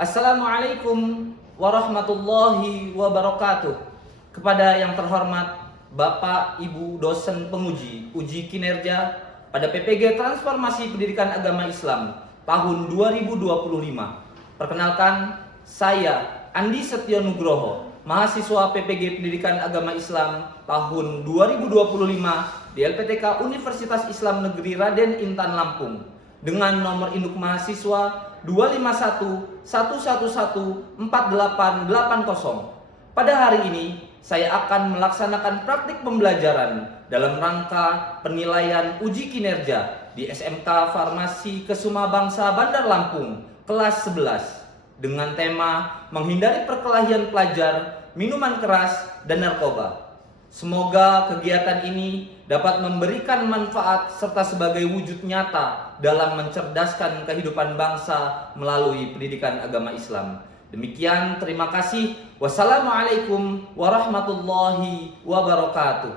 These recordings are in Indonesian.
Assalamualaikum warahmatullahi wabarakatuh. Kepada yang terhormat Bapak Ibu dosen penguji uji kinerja pada PPG Transformasi Pendidikan Agama Islam tahun 2025. Perkenalkan, saya Andi Setio Nugroho, mahasiswa PPG Pendidikan Agama Islam tahun 2025 di LPTK Universitas Islam Negeri Raden Intan Lampung dengan nomor induk mahasiswa 25111148880. Pada hari ini saya akan melaksanakan praktik pembelajaran dalam rangka penilaian uji kinerja di SMK Farmasi Kesuma Bangsa Bandar Lampung kelas 11 dengan tema menghindari perkelahian pelajar, minuman keras, dan narkoba. Semoga kegiatan ini dapat memberikan manfaat serta sebagai wujud nyata dalam mencerdaskan kehidupan bangsa melalui pendidikan agama Islam. Demikian, terima kasih. Wassalamualaikum warahmatullahi wabarakatuh.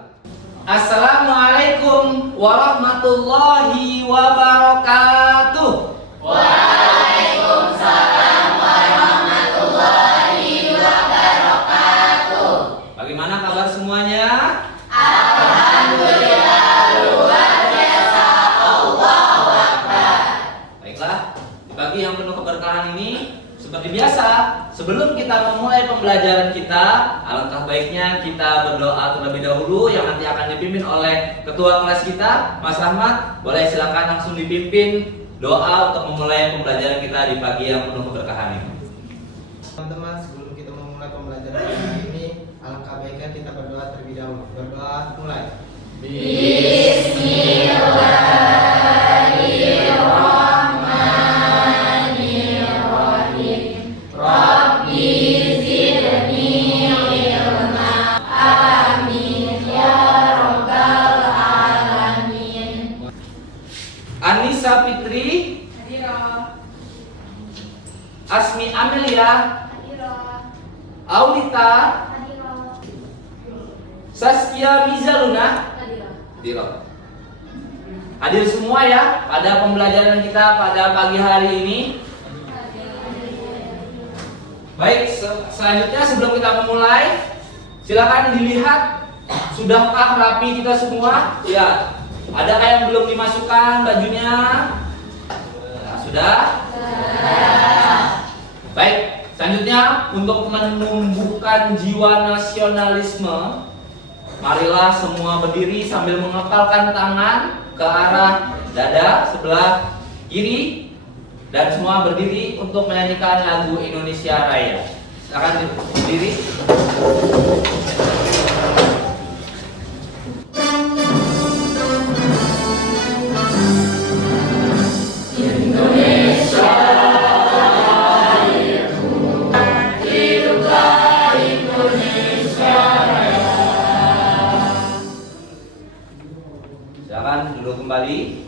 Assalamualaikum warahmatullahi wabarakatuh. Waalaikumsalam warahmatullahi wabarakatuh. Bagaimana kabar semuanya? Alhamdulillah, luar biasa. Allahu Akbar. Baiklah, di pagi yang penuh keberkahan ini, seperti biasa, sebelum kita memulai pembelajaran kita, alangkah baiknya kita berdoa terlebih dahulu yang nanti akan dipimpin oleh ketua kelas kita, Mas Rahmat. Boleh silakan langsung dipimpin doa untuk memulai pembelajaran kita di pagi yang penuh keberkahan ini. Teman-teman, sebelum kita memulai pembelajaran kali ini, alangkah baiknya kita berdoa terlebih dahulu. Berdoa, mulai. Bismillahirrahmanirrahim. Rabbi zidni ilma. Amin ya rabbal alamin. Anissa Fitri, Asmi Amelia, Aulita, Saskia Mizaluna, hadir semua ya pada pembelajaran kita pada pagi hari ini. Baik, selanjutnya sebelum kita memulai, silakan dilihat sudahkah rapi kita semua? Ya. Adakah yang belum dimasukkan bajunya? Sudah? Baik, selanjutnya untuk menumbuhkan jiwa nasionalisme, marilah semua berdiri sambil mengepalkan tangan ke arah dada sebelah kiri dan semua berdiri untuk menyanyikan lagu Indonesia Raya. Silakan berdiri. Kembali.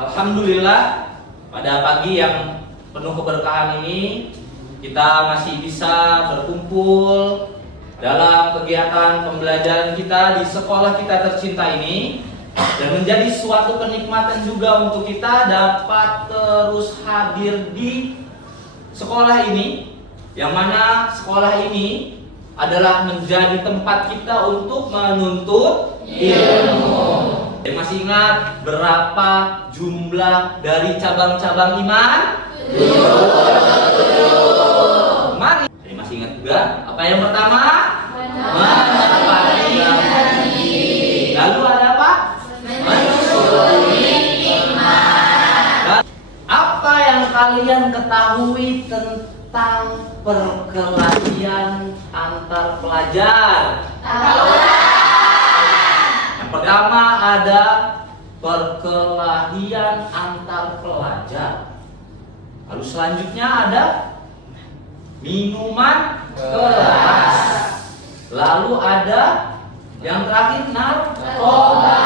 Alhamdulillah, pada pagi yang penuh keberkahan ini kita masih bisa berkumpul dalam kegiatan pembelajaran kita di sekolah kita tercinta ini, dan menjadi suatu kenikmatan juga untuk kita dapat terus hadir di sekolah ini, yang mana sekolah ini adalah menjadi tempat kita untuk menuntut ilmu. Masih ingat berapa jumlah dari cabang-cabang iman? 7. Mari. Masih ingat juga apa yang pertama? Menepati janji. Lalu ada apa? Menyusuri iman. Apa yang kalian ketahui tentang perkelahian antar pelajar? Yang pertama ada perkelahian antar pelajar. Lalu selanjutnya ada minuman keras. Lalu ada yang terakhir narkoba.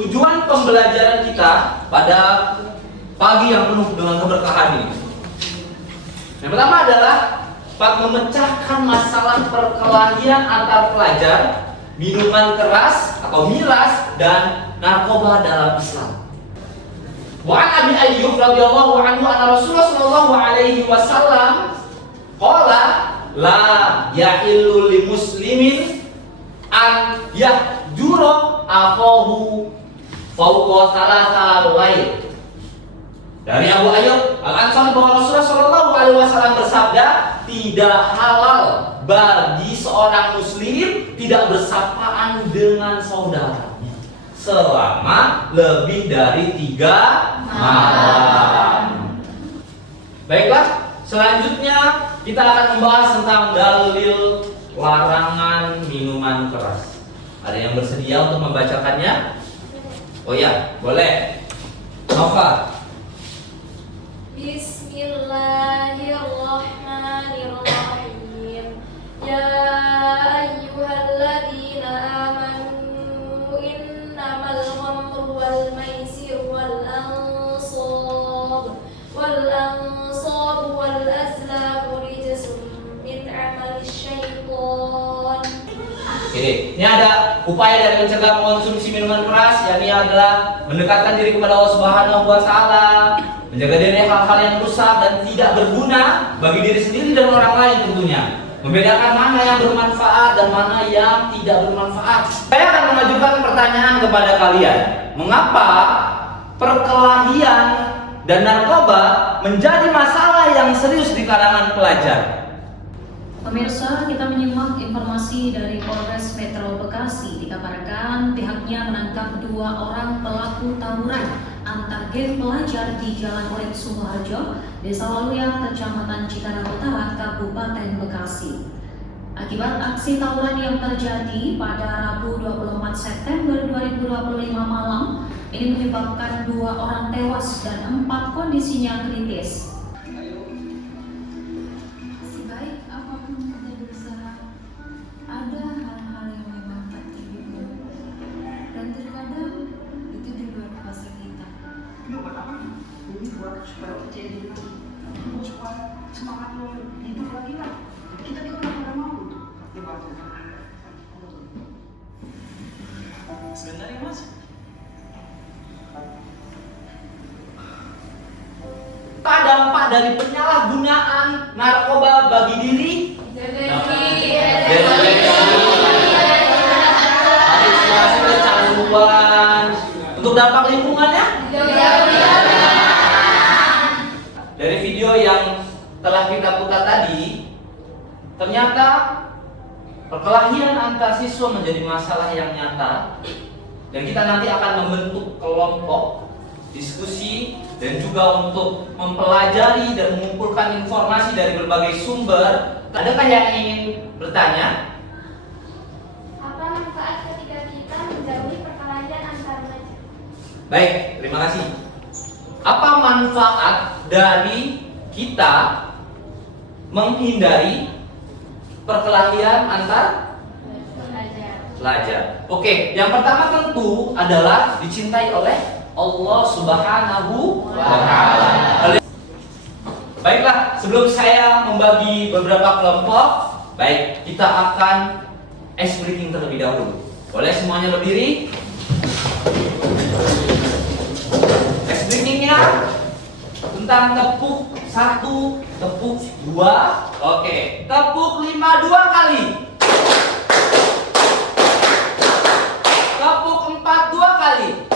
Tujuan pembelajaran kita pada pagi yang penuh dengan keberkahan ini, yang pertama adalah memecahkan masalah perkelahian antar pelajar, minuman keras atau miras, dan narkoba dalam Islam. Wa an Abi Ayyub radhiyallahu anhu anna Rasulullah sallallahu alaihi wasallam qala la yahillu li muslimin an yahjura akhahu fawqa thalathal lail. Dari Abu Ayyub Al-Ansari bahwa Rasulullah sallallahu alaihi wasallam bersabda, tidak halal bagi seorang muslim tidak bersapaan dengan saudaranya selama lebih dari 3 malam. Baiklah, selanjutnya kita akan membahas tentang dalil larangan minuman keras. Ada yang bersedia untuk membacakannya? Oh ya, boleh. Nova. Bismillahirrahmanirrahim. Ya ayyuhalladzina amanu innamal khamru wal maisir wal ansab wal azlamu rijsun min amali syaitan. Oke, ini ada upaya dari mencegah mengonsumsi minuman keras, yakni adalah mendekatkan diri kepada Allah Subhanahu wa taala, menjaga diri dari hal-hal yang rusak dan tidak berguna bagi diri sendiri dan orang lain tentunya. Membedakan mana yang bermanfaat dan mana yang tidak bermanfaat. Saya akan mengajukan pertanyaan kepada kalian. Mengapa perkelahian dan narkoba menjadi masalah yang serius di kalangan pelajar? Pemirsa, kita menyimak informasi dari Polres Metro Bekasi. Dikabarkan pihaknya menangkap 2 orang pelaku tawuran antar geng pelajar di Jalan Urip Sumoharjo, Desa Waluya, Kecamatan Cikarang Utara, Kabupaten Bekasi. Akibat aksi tawuran yang terjadi pada Rabu 24 September 2025 malam, ini menyebabkan 2 orang tewas dan 4 kondisinya kritis. Ada hal-hal yang memang tak terduga dan terkadang itu di luar kuasa kita. Ini buat apa? Ini buat supaya kita jadi lagi, supaya semangat lo hidup lagi lah. Kita juga pada mau tuh. Sebentar ya mas. Apa dampak dari penyalahgunaan narkoba bagi diri? Halusinasi, kecanduan. Untuk dampak lingkungannya? Dari video yang telah kita putar tadi, ternyata perkelahian antar siswa menjadi masalah yang nyata, dan kita nanti akan membentuk kelompok diskusi dan juga untuk mempelajari dan mengumpulkan informasi dari berbagai sumber. Adakah yang ingin bertanya? Apa manfaat ketika kita menjauhi perkelahian antar pelajar? Baik, terima kasih. Apa manfaat dari kita menghindari perkelahian antar pelajar? Oke, yang pertama tentu adalah dicintai oleh Allah Subhanahu wa taala. Baiklah, sebelum saya membagi beberapa kelompok, baik, kita akan ice breaking terlebih dahulu. Boleh semuanya berdiri? Ice breakingnya tentang tepuk 1, tepuk 2. Oke, tepuk 5 2 kali. Tepuk 4 2 kali.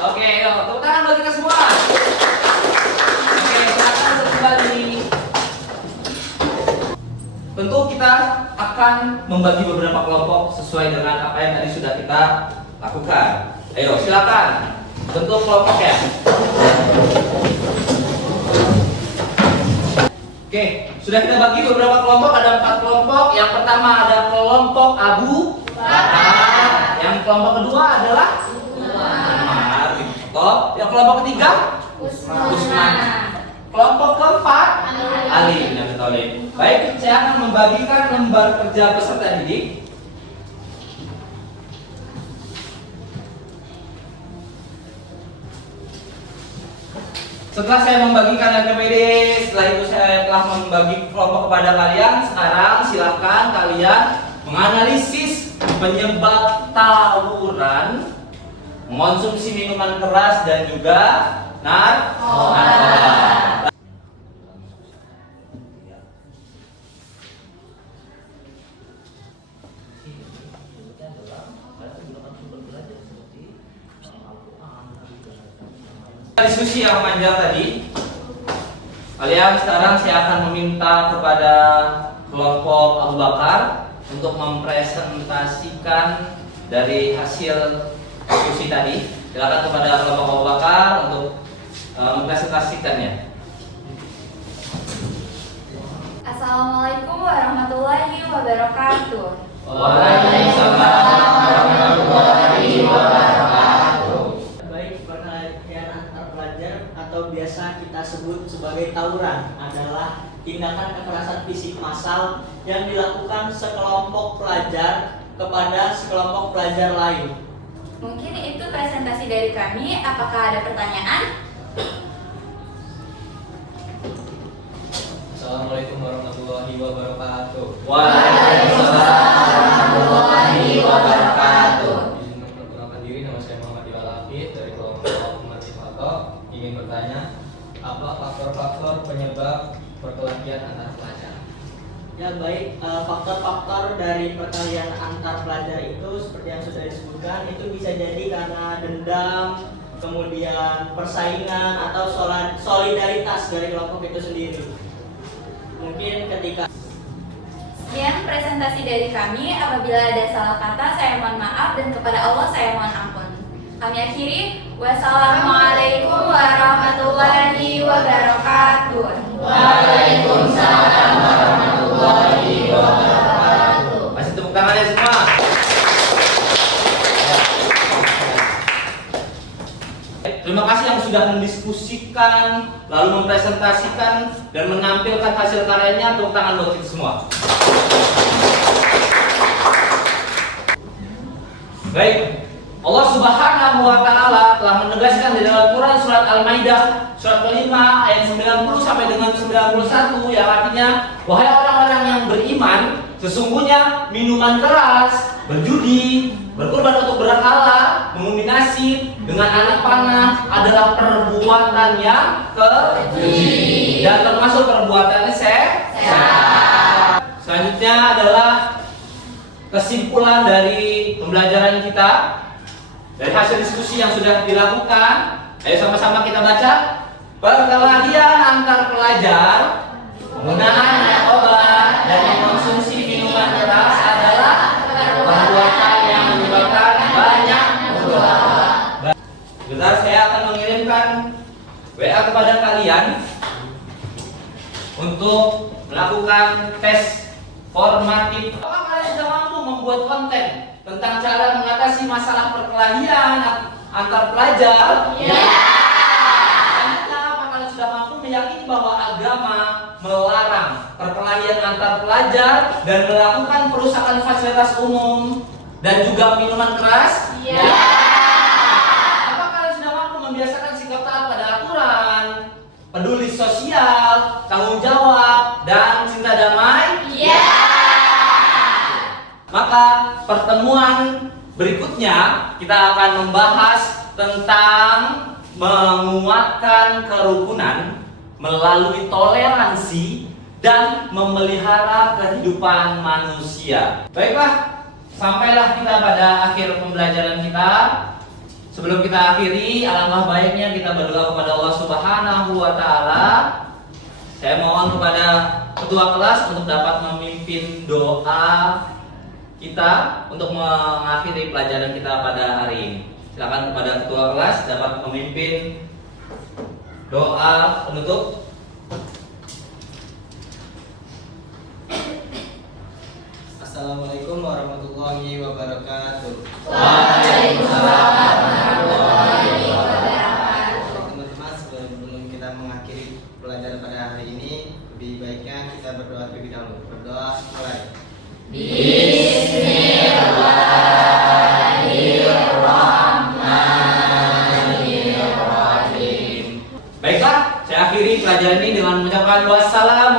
Oke, yuk, tepuk tangan bagi kita semua. Oke, silakan kembali. Tentu kita akan membagi beberapa kelompok sesuai dengan apa yang tadi sudah kita lakukan. Ayo, silakan bentuk kelompok ya. Oke, sudah kita bagi beberapa kelompok, ada 4 kelompok. Yang pertama ada kelompok Abu Bakar. Yang kelompok kedua adalah Umar. Yang kelompok ketiga Usman. Kelompok keempat Ali bin Abi Thalib. Baik, saya akan membagikan lembar kerja peserta didik. Setelah saya membagikan LPPD, setelah itu saya telah membagi kelompok kepada kalian. Sekarang silahkan kalian menganalisis penyebab tawuran mengonsumsi minuman keras dan juga narkoba. Diskusi yang panjang tadi, kalian sekarang saya akan meminta kepada kelompok Abu Bakar untuk mempresentasikan dari hasil diskusi tadi. Silakan kepada kelompok Abu Bakar untuk mempresentasikannya. Assalamualaikum warahmatullahi wabarakatuh. Waalaikumsalam warahmatullahi wabarakatuh. Baik, perkelahian antar pelajar atau biasa kita sebut sebagai tawuran adalah tindakan kekerasan fisik massal yang dilakukan sekelompok pelajar kepada sekelompok pelajar lain. Mungkin itu presentasi dari kami. Apakah ada pertanyaan? Assalamualaikum warahmatullahi wabarakatuh. Waalaikumsalam warahmatullahi wabarakatuh. Izin memperkenalkan diri, nama saya Muhammad Iwal Hafid dari kelompok Motivator. Ingin bertanya, apa faktor-faktor penyebab perkelahian antar pelajar? Ya baik, faktor-faktor dari perkelahian antar pelajar itu seperti yang sudah disebutkan, itu bisa jadi karena dendam, kemudian persaingan atau solidaritas dari kelompok itu sendiri. Mungkin ketika Sekian presentasi dari kami. Apabila ada salah kata, saya mohon maaf, dan kepada Allah saya mohon ampun. Kami akhiri. Wassalamualaikum warahmatullahi wabarakatuh. Waalaikumsalam warahmatullahi wabarakatuh. Masih tepuk tangan ya semua. Terima kasih yang sudah mendiskusikan, lalu mempresentasikan dan menampilkan hasil karyanya. Tepuk tangan buat kita semua. Baik, Allah Subhanahu wa Ta'ala telah menegaskan di dalam Quran surat Al-Maidah surat kelima ayat 90 sampai dengan 91 yang artinya, wahai orang-orang yang beriman, sesungguhnya minuman keras, berjudi, berkorban untuk berhala, mengundi nasib dengan anak panah adalah perbuatan yang keji dan termasuk perbuatan sehat. Selanjutnya adalah kesimpulan dari pembelajaran kita dari hasil diskusi yang sudah dilakukan. Ayo sama-sama kita baca. Perkelahian antar pelajar, penggunaan narkoba dan mengkonsumsi minuman keras adalah perbuatan yang menyebabkan banyak dosa. Bentar, saya akan mengirimkan WA kepada kalian untuk melakukan tes formatif. Apakah kalian sudah mampu membuat konten tentang cara mengatasi masalah perkelahian antar pelajar? Ya. Selanjutnya, apakah kalian sudah mampu meyakini bahwa agama melarang perkelahian antar pelajar dan melakukan perusakan fasilitas umum dan juga minuman keras? Ya. Apakah kalian sudah mampu membiasakan sikap taat pada aturan, peduli sosial, tanggung jawab, dan cinta damai? Ya. Maka pertemuan berikutnya kita akan membahas tentang menguatkan kerukunan melalui toleransi dan memelihara kehidupan manusia. Baiklah, sampailah kita pada akhir pembelajaran kita. Sebelum kita akhiri, alangkah baiknya kita berdoa kepada Allah Subhanahu wa Ta'ala. Saya mohon kepada ketua kelas untuk dapat memimpin doa kita untuk mengakhiri pelajaran kita pada hari ini. Silakan kepada ketua kelas dapat memimpin doa penutup. Assalamualaikum warahmatullahi wabarakatuh. Waalaikumsalam warahmatullahi wabarakatuh. Teman-teman, sebelum kita mengakhiri pelajaran pada hari ini, lebih baiknya kita berdoa terlebih dahulu. Berdoa mulai. Bismillahirrahmanirrahim. Baiklah, saya akhiri pelajaran ini dengan mengucapkan wassalam.